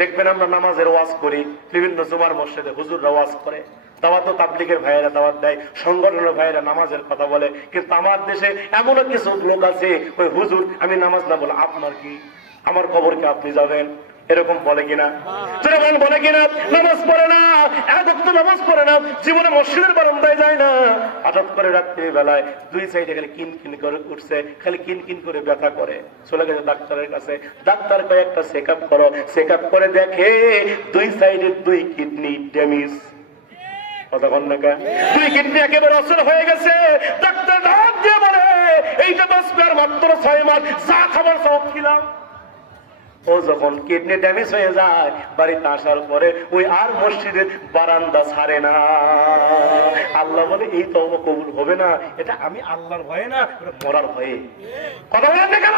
দেখবেন আমরা নামাজের ওয়াজ করি, বিভিন্ন জুমার মসজিদে হুজুররা ওয়াজ করে, দাওয়াত তাবলীগের ভাইয়েরা দাওয়াত দেয়, সংগঠনের ভাইয়েরা নামাজের কথা বলে। কিন্তু আমার দেশে এমনও কিছু লোক আছে, ওই হুজুর আমি নামাজ না বলে আপনার কি, আমার কবরকে আপনি যাবেন, এরকম বলে কিনা? যেমন বলে কিনা? নামাজ পড়ে না, এক ওয়াক্ত নামাজ পড়ে না, জীবনে মসজিদের বারান্দায় যায় না, হঠাৎ করে রাত্রি বেলায় দুই সাইডে খালি কিন কিন করে উঠছে, খালি কিন কিন করে ব্যথা করে, চলে গেছে ডাক্তারের কাছে। ডাক্তার কয়েকটা চেক আপ করো, চেক আপ করে দেখে দুই সাইডের দুই কিডনি ড্যামেজ। কতক্ষণ নাকা দুই কিডনি একেবারে অচল হয়ে গেছে। ডাক্তার ডাক দিয়ে বলে এইটা বাঁচবে আর মাত্র 6 মাস, যা খাবার সব খিলাম। ও যখন কিডনি ড্যামেজ হয়ে যায়, বাড়িতে আসার পরে ওই আর মসজিদের বারান্দা ছাড়ে না। আল্লাহ বলে এই তওবা কবুল হবে না, এটা আমি আল্লাহর ভয়ে না, মরার ভয়ে। কথা বলেন না কেন?